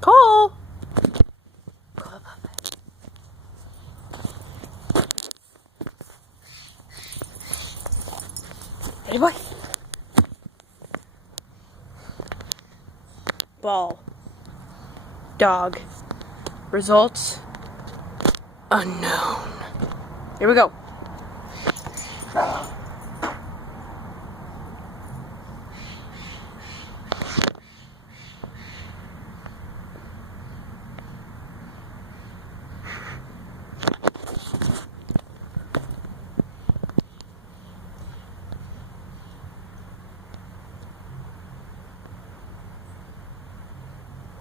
Cole! Ready, boy? Ball. Dog. Results unknown. Here we go.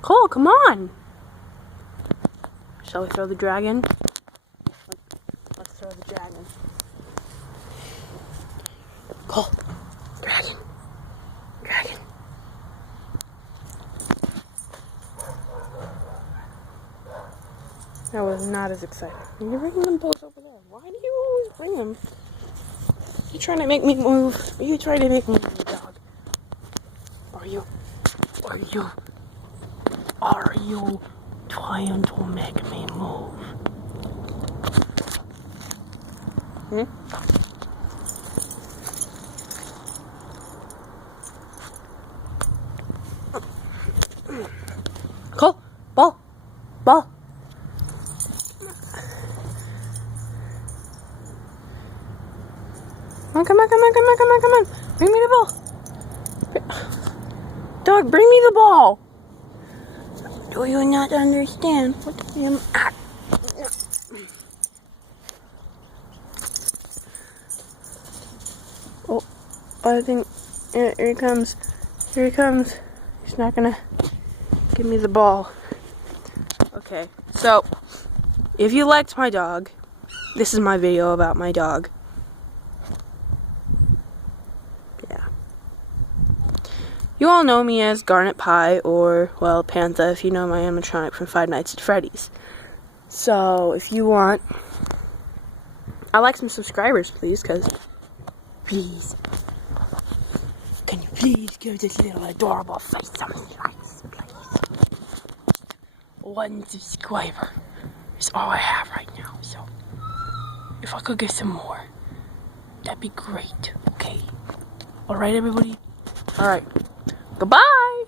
Cole, come on! Shall we throw the dragon? Let's throw the dragon. Cole, dragon. Dragon. That was not as exciting. You're bringing them both over there. Why do you always bring them? Are you trying to make me move? Are you trying to make me move, dog? Are you trying to make me move? Cole, ball. Come on. Bring me the ball. Dog, bring me the ball. Do you not understand what I am at? Oh, I think here he comes. He's not gonna give me the ball. Okay, so if you liked my dog, this is my video about my dog. Yeah. You all know me as Garnet Pie, or, well, Pantha, if you know my animatronic from Five Nights at Freddy's. So, if you want, I'd like some subscribers, please, please, can you please give this little adorable face some likes, please? 1 subscriber is all I have right now, so if I could get some more, that'd be great, okay? Alright, everybody? Alright. Goodbye!